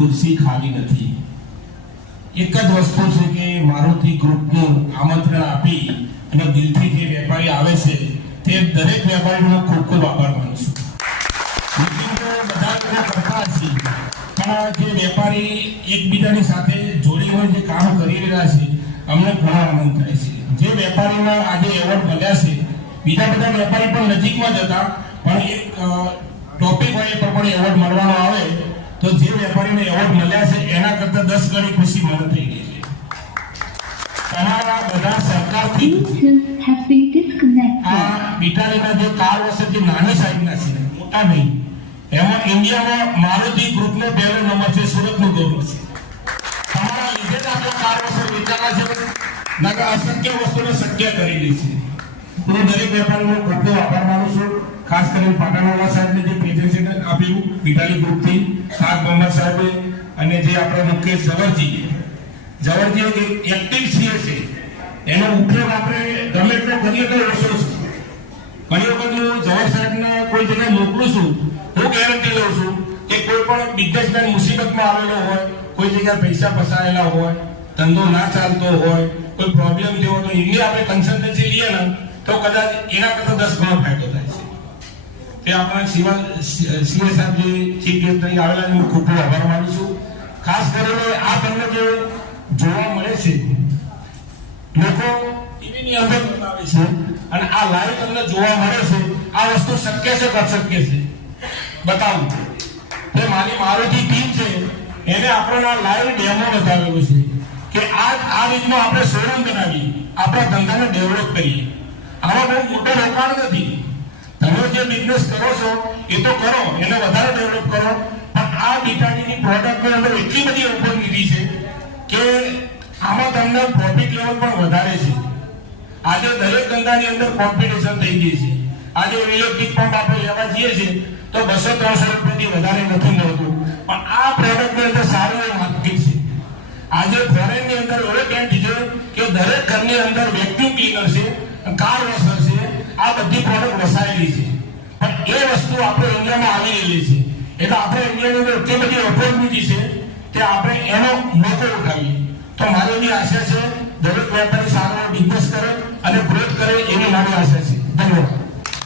ખુરશી ખાલી નથી. એક જ વસ્તુ છે કે મારુતિ ગ્રુપનું આમંત્રણ આપી અને દિલથી જે વેપારી આવે છે તે દરેક વેપારીનો ખૂબ ખૂબ આભાર માનું છું. મીટિંગ તો બધા લોકો કરતા હશે, પણ જે વેપારી એકબીજાની સાથે જોડીને જે કામ કરી રહ્યા છે અમને ઘણો આનંદ થાય છે. જે વેપારીના આજે એવોર્ડ મળ્યા છે, બીજા બધા વેપારી પણ નજીકમાં જ હતા, પણ એક ટોપિક હોય એ પ્રમાણે એવોર્ડ મળવાનો આવે તો જે વેપારીને એવોર્ડ મળ્યા છે એના કરતા 10 ગણી ખુશી મને થઈ ગઈ છે. તમારા બધા સરકારથી આ ઇટાલીના જે કાર વોશ જે નાની સાઈઝના છે, મોટા નહીં, એમાં ઇન્ડિયામાં મારુતિ ગ્રુપનો પહેલો નંબર છે. સુરતનું ગૌરવ છે. તમારા લીધે જ આપણે કાર વોશ વિચારવા છે, નકર અશક્ય વસ્તુને શક્ય કરી દે છે. હું દરેક વેપારીનો ખૂબ ખૂબ આભાર માનું છું. ખાસ કરીને પાટણવાલા સાહેબને જે પ્રેઝન્ટેશન આપ્યું ઇટાલી ગ્રુપથી, શાહ મોહમ્મદ સાહેબે, અને જે આપણા મુકેશ ઝવરજી એક એક્ટિવ સીએ છે. એનો ઉપયોગ આપણે ગમે એટલો કરીએ તો ઓછો છે. ઘણી વખત હું ઝવર સાહેબને કોઈ જગ્યાએ મોકલું છું, હું ગેરંટી લઉં છું કે કોઈ પણ બિઝનેસમેન મુસીબતમાં આવેલો હોય, કોઈ જગ્યાએ પૈસા ફસાયેલા હોય, ધંધો ના ચાલતો હોય, કોઈ પ્રોબ્લેમ જેવો, તો એમની આપણે કન્સલ્ટન્સી લઈએ ને તો કદાચ એના કરતા 10 ગણો ફાયદો થાય છે. તે આપણા સીએ સાહેબ જે ચીફ ગેસ્ટ તરીકે આવેલા છે, હું ખૂબ ખૂબ આભાર માનું છું. ખાસ કરીને આ તમને જે જોવા મળે છે, લોકો ટીવીની અંદર બતાવે છે અને આ લાઈવ તમને જોવા મળે છે, આ વસ્તુ શક્ય છે કે અશક્ય છે બતાવું. તે મારુતિ ટીમ છે, એને આપણને લાઈવ ડેમો બતાવેલું છે કે આ રીતનો આપણે શોરૂમ બનાવી આપણા ધંધાને ડેવલપ કરીએ. આમાં બહુ મોટો રોકાણ નથી. તમે જે બિઝનેસ કરો છો એ તો કરો, એને વધારે ડેવલપ કરો, પણ આ બીટાડીની પ્રોડક્ટની અંદર એટલી બધી ઓપોર્ચ્યુનિટી છે કે આમાં તમને પ્રોફિટ લેવલ પણ વધારે છે. આજે દરેક ધંધાની અંદર કોમ્પિટિશન થઈ ગઈ છે. આજે ઇલેક્ટ્રિક પંપ આપણે લેવા જઈએ છીએ તો 200-300 રૂપિયાથી વધારે નથી મળતું, પણ આ પ્રોડક્ટની અંદર સારું એવું માર્કેટ છે. આજે ફોરેનની અંદર એવો ટ્રેન્ડ છે કે દરેક ઘરની અંદર વેક્યુમ ક્લીનર છે, કાર વોશર છે, આ બધી પ્રોડક્ટ વસાયેલી છે. પણ એ વસ્તુ આપણે ઇન્ડિયામાં આવી રહેલી છે, એટલે આપણે ઇન્ડિયાની અંદર એટલી બધી ઓપોર્ચ્યુનિટી છે કે આપણે એનો મોકો ઉઠાવીએ. તો મારી એવી આશા છે દરેક વેપારી સારો બિઝનેસ કરે અને ગ્રોથ કરે, એવી મારી આશા છે. ધન્યવાદ.